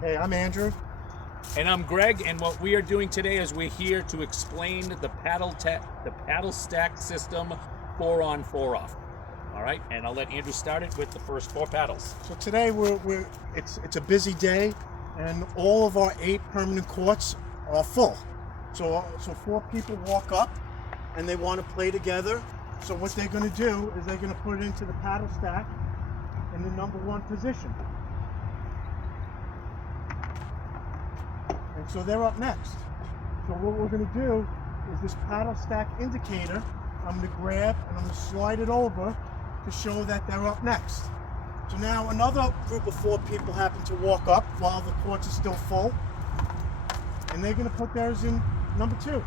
Hey, I'm Andrew. And I'm Greg, and what we are doing today is we're here to explain the paddle stack system 4on4off. All right, and I'll let Andrew start it with the first 4 paddles. So today it's a busy day, and all of our 8 permanent courts are full. So 4 people walk up, and they want to play together. So what they're going to do is they're going to put it into the paddle stack in the number 1 position. And so they're up next. So what we're going to do is this paddle stack indicator, I'm going to grab and I'm going to slide it over to show that they're up next. So now another group of 4 people happen to walk up while the courts are still full, and they're going to put theirs in number 2.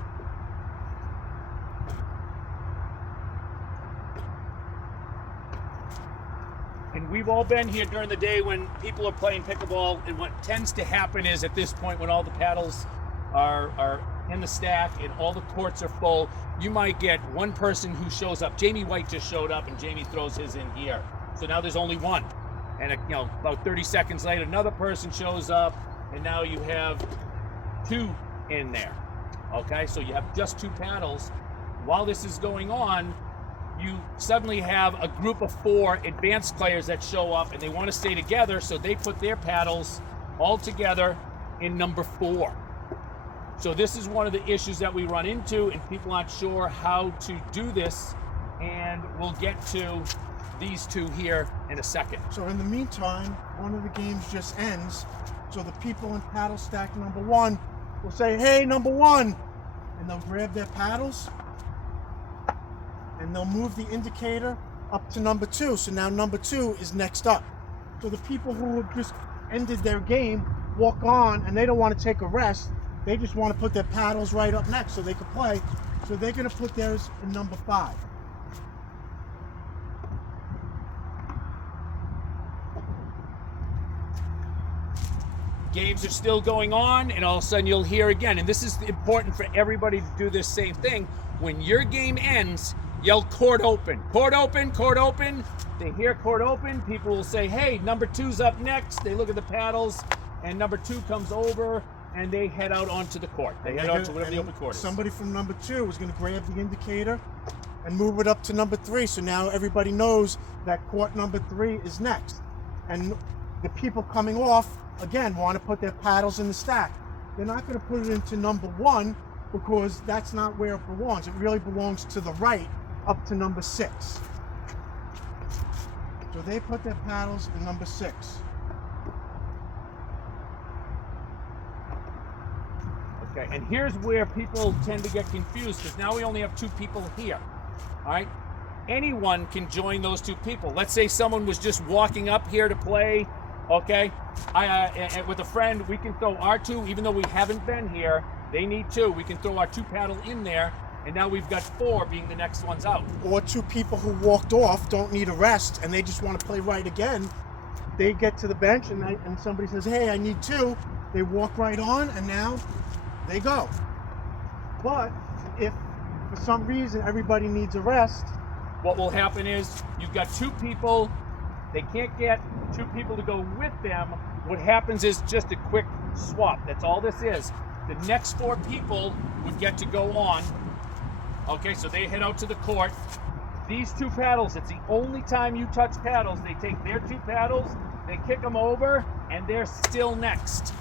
And we've all been here during the day when people are playing pickleball, and what tends to happen is at this point when all the paddles are in the stack and all the courts are full, you might get one person who shows up. Jamie White just showed up and Jamie throws his in here. So now there's only one. And about 30 seconds later, another person shows up and now you have 2 in there. Okay, so you have just 2 paddles. While this is going on, you suddenly have a group of 4 advanced players that show up and they want to stay together, so they put their paddles all together in number 4. So this is one of the issues that we run into, and people aren't sure how to do this, and we'll get to these 2 here in a second. So in the meantime, one of the games just ends, so the people in paddle stack number 1 will say, "Hey, number 1," and they'll grab their paddles and they'll move the indicator up to number 2. So now number 2 is next up. So the people who have just ended their game walk on, and they don't want to take a rest. They just want to put their paddles right up next so they can play. So they're going to put theirs in number 5. Games are still going on, and all of a sudden you'll hear again, and this is important for everybody to do this same thing. When your game ends, yell court open, court open, court open. They hear court open, people will say, hey, number 2's up next. They look at the paddles, and number 2 comes over, and they head out onto the court. They head out to whatever the open court is. Somebody from number 2 is going to grab the indicator and move it up to number 3. So now everybody knows that court number 3 is next. And the people coming off, again, want to put their paddles in the stack. They're not going to put it into number 1 because that's not where it belongs. It really belongs to the right up to number 6. So they put their paddles in number 6. Okay, and here's where people tend to get confused, because now we only have 2 people here. All right, anyone can join those 2 people. Let's say someone was just walking up here to play. Okay, with a friend, we can throw our 2, even though we haven't been here. They need 2. We can throw our 2 paddle in there, and now we've got 4 being the next ones out. Or 2 people who walked off don't need a rest and they just want to play right again. They get to the bench and somebody says, hey, I need 2. They walk right on and now they go. But if for some reason everybody needs a rest, what will happen is you've got 2 people. They can't get 2 people to go with them. What happens is just a quick swap. That's all this is. The next 4 people would get to go on. Okay, so they head out to the court. These 2 paddles, it's the only time you touch paddles. They take their 2 paddles, they kick them over, and they're still next.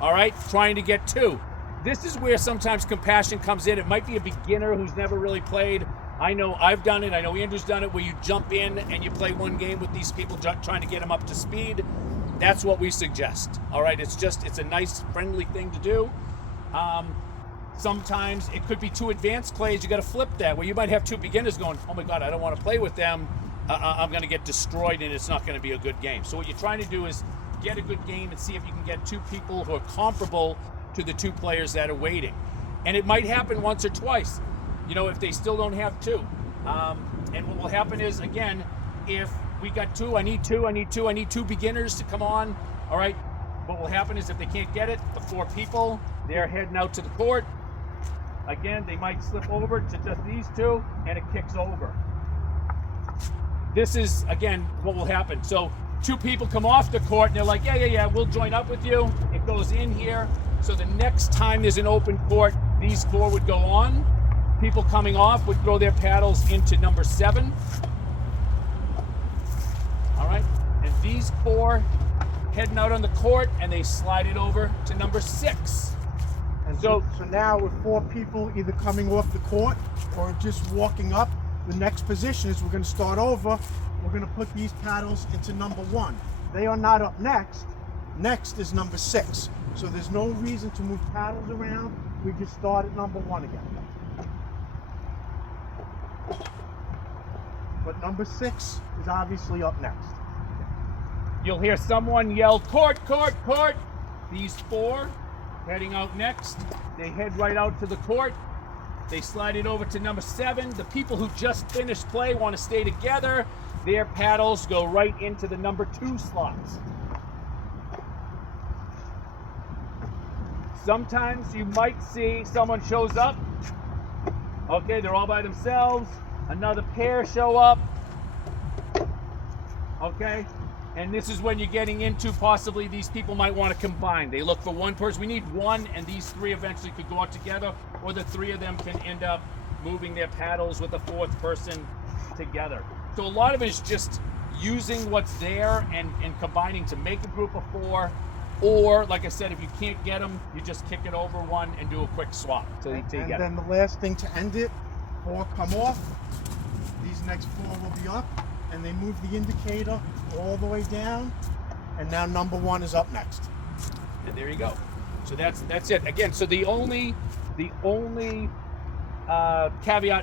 All right, trying to get 2. This is where sometimes compassion comes in. It might be a beginner who's never really played. I know I've done it. I know Andrew's done it, where you jump in and you play one game with these people trying to get them up to speed. That's what we suggest. All right, it's a nice, friendly thing to do. Sometimes it could be 2 advanced players. You got to flip that, where you might have 2 beginners going, oh my God, I don't want to play with them. I'm going to get destroyed and it's not going to be a good game. So what you're trying to do is get a good game and see if you can get 2 people who are comparable to the 2 players that are waiting. And it might happen once or twice, if they still don't have 2. And what will happen is, again, if we got 2, I need 2, I need 2, I need 2 beginners to come on, all right? What will happen is if they can't get it, the 4 people, they're heading out to the court. Again, they might slip over to just these 2, and it kicks over. This is, again, what will happen. So two people come off the court and they're like, yeah, we'll join up with you. It goes in here. So the next time there's an open court, these four would go on. People coming off would throw their paddles into number 7. All right, and these four heading out on the court, and they slide it over to number 6. And so now with 4 people either coming off the court or just walking up, the next position is we're going to start over. We're going to put these paddles into number 1. They are not up next. Next is number 6. So there's no reason to move paddles around. We just start at number 1 again. But number 6 is obviously up next. You'll hear someone yell, court, court, court. These 4 heading out next. They head right out to the court. They slide it over to number 7. The people who just finished play want to stay together. Their paddles go right into the number 2 slots. Sometimes you might see someone shows up. Okay, they're all by themselves. Another pair show up. Okay, and this is when you're getting into possibly these people might want to combine. They look for one person. We need one, and these 3 eventually could go out together, or the 3 of them can end up moving their paddles with the 4th person together. So a lot of it is just using what's there and combining to make a group of 4. Or, like I said, if you can't get them, you just kick it over one and do a quick swap till you get it. And then the last thing to end it, 4 come off. These next 4 will be up, and they move the indicator all the way down, and now number 1 is up next. And there you go. So that's it. Again, so the only caveat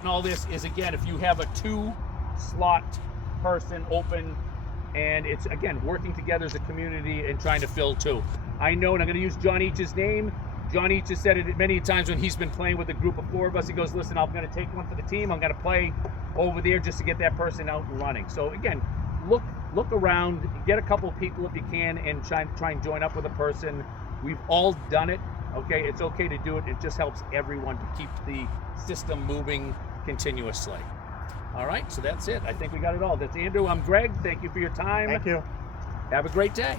in all this is, again, if you have a 2-slot person open, and it's, again, working together as a community and trying to fill 2. I know, and I'm going to use John Each's name. John Each has said it many times when he's been playing with a group of 4 of us. He goes, listen, I'm going to take one for the team. I'm going to play over there just to get that person out and running. So, again, look around, get a couple of people if you can, and try and join up with a person. We've all done it. Okay, it's okay to do it. It just helps everyone to keep the system moving continuously. All right, so that's it. I think we got it all. That's Andrew. I'm Greg. Thank you for your time. Thank you. Have a great day.